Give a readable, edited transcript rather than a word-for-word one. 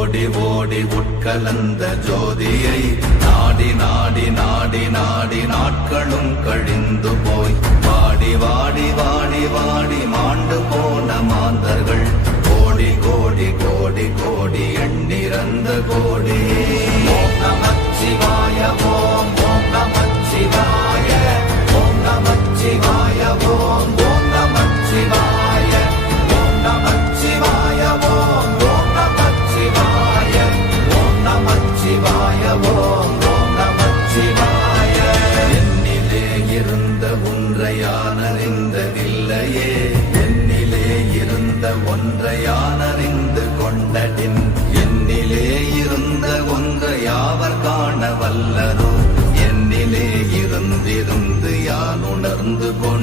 ஓடி ஓடி உட்கலந்த ஜோதியை நாடி நாடி நாடி நாடி நாட்களும் கழிந்து போய் வாடி வாடி வாடி வாடி மாண்டு போன மாந்தர்கள் கோடி கோடி கோடி கோடி எண்ணிறந்த கோடி. ஓம் நமச்சிவாய ஓம் ஓம் நமச்சிவாய ஓம் நமச்சிவாய ஓம் ஓம் நமச்சிவாய ஓம் நமச்சிவாய ஓம் ஓம் நமச்சிவாய ஓம் நமச்சிவாய ஓம் ஓம் நமச்சிவாய. என்னிலே இருந்த ஒன்றை யான் அறிந்ததில்லையே, என்னிலே இருந்த ஒன்றை யான் அறிந்து கொண்டடின், என்னிலே இருந்த ஒன்றை யாவர் காண வல்லரோ, என்னிலே இருந்திருந்து யான் உணர்ந்து கொண்டேன்.